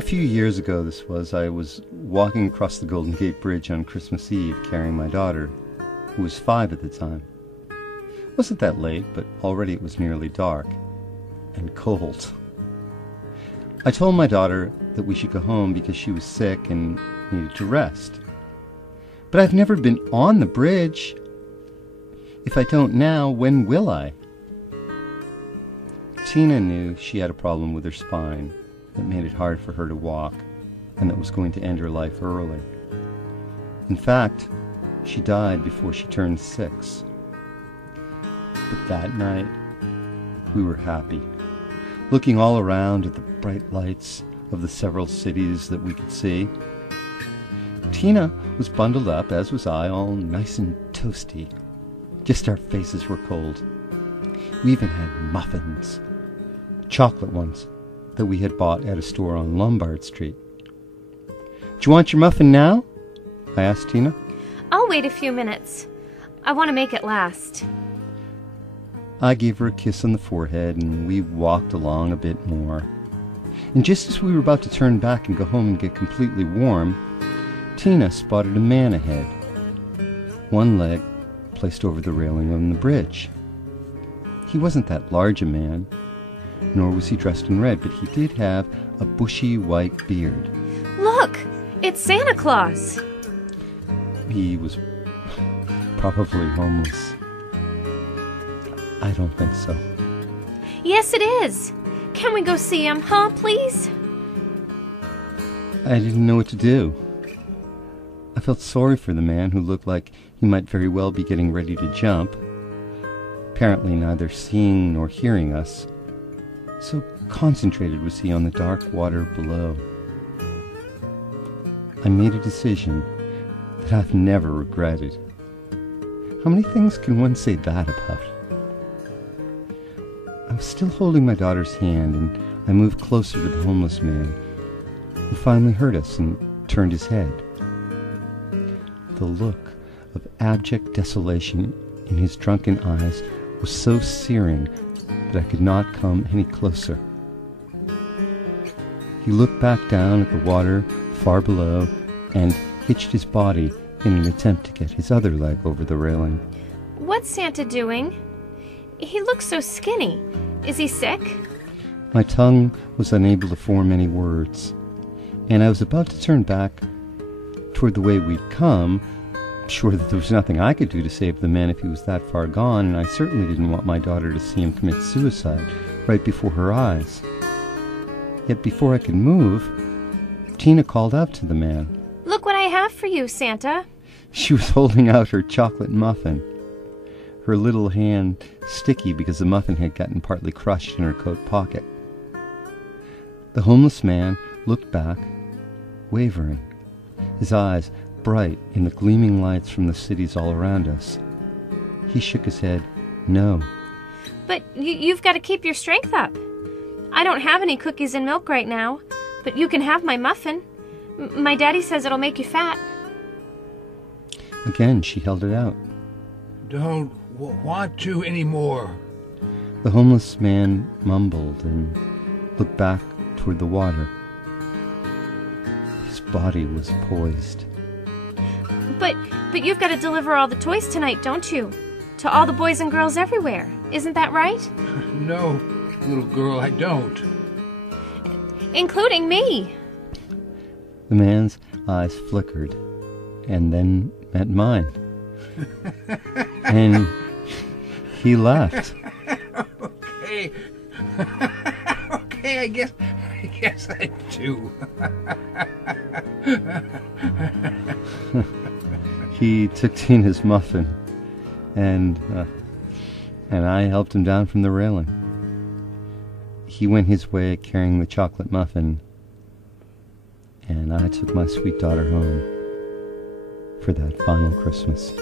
A few years ago I was walking across the Golden Gate Bridge on Christmas Eve carrying my daughter, who was 5 at the time. It wasn't that late, but already it was nearly dark and cold. I told my daughter that we should go home because she was sick and needed to rest. But I've never been on the bridge. If I don't now, when will I? Tina knew she had a problem with her spine that made it hard for her to walk, and that was going to end her life early. In fact, she died before she turned 6. But that night, we were happy, looking all around at the bright lights of the several cities that we could see. Tina was bundled up, as was I, all nice and toasty. Just our faces were cold. We even had muffins, chocolate ones, that we had bought at a store on Lombard Street. "Do you want your muffin now?" I asked Tina. "I'll wait a few minutes. I want to make it last." I gave her a kiss on the forehead, and we walked along a bit more. And just as we were about to turn back and go home and get completely warm, Tina spotted a man ahead, one leg placed over the railing on the bridge. He wasn't that large a man, nor was he dressed in red, but he did have a bushy white beard. "Look! It's Santa Claus!" He was probably homeless. I don't think so. "Yes, it is! Can we go see him, huh, please?" I didn't know what to do. I felt sorry for the man who looked like he might very well be getting ready to jump, apparently neither seeing nor hearing us. So concentrated was he on the dark water below. I made a decision that I've never regretted. How many things can one say that about? I was still holding my daughter's hand, and I moved closer to the homeless man, who finally heard us and turned his head. The look of abject desolation in his drunken eyes was so searing that I could not come any closer. He looked back down at the water far below and hitched his body in an attempt to get his other leg over the railing. "What's Santa doing? He looks so skinny. Is he sick?" My tongue was unable to form any words, and I was about to turn back toward the way we'd come, sure that there was nothing I could do to save the man if he was that far gone, and I certainly didn't want my daughter to see him commit suicide right before her eyes. Yet before I could move, Tina called out to the man. "Look what I have for you, Santa." She was holding out her chocolate muffin, her little hand sticky because the muffin had gotten partly crushed in her coat pocket. The homeless man looked back, wavering, his eyes bright in the gleaming lights from the cities all around us. He shook his head, no. "But you've got to keep your strength up. I don't have any cookies and milk right now, but you can have my muffin. My daddy says it'll make you fat." Again, she held it out. "Don't want to anymore." The homeless man mumbled and looked back toward the water. His body was poised. But you've got to deliver all the toys tonight, don't you? To all the boys and girls everywhere. Isn't that right? "No, little girl, I don't." Including me. The man's eyes flickered and then met mine. And he laughed. Okay. Okay, I guess I do. He took Tina's muffin, and I helped him down from the railing. He went his way carrying the chocolate muffin, and I took my sweet daughter home for that final Christmas.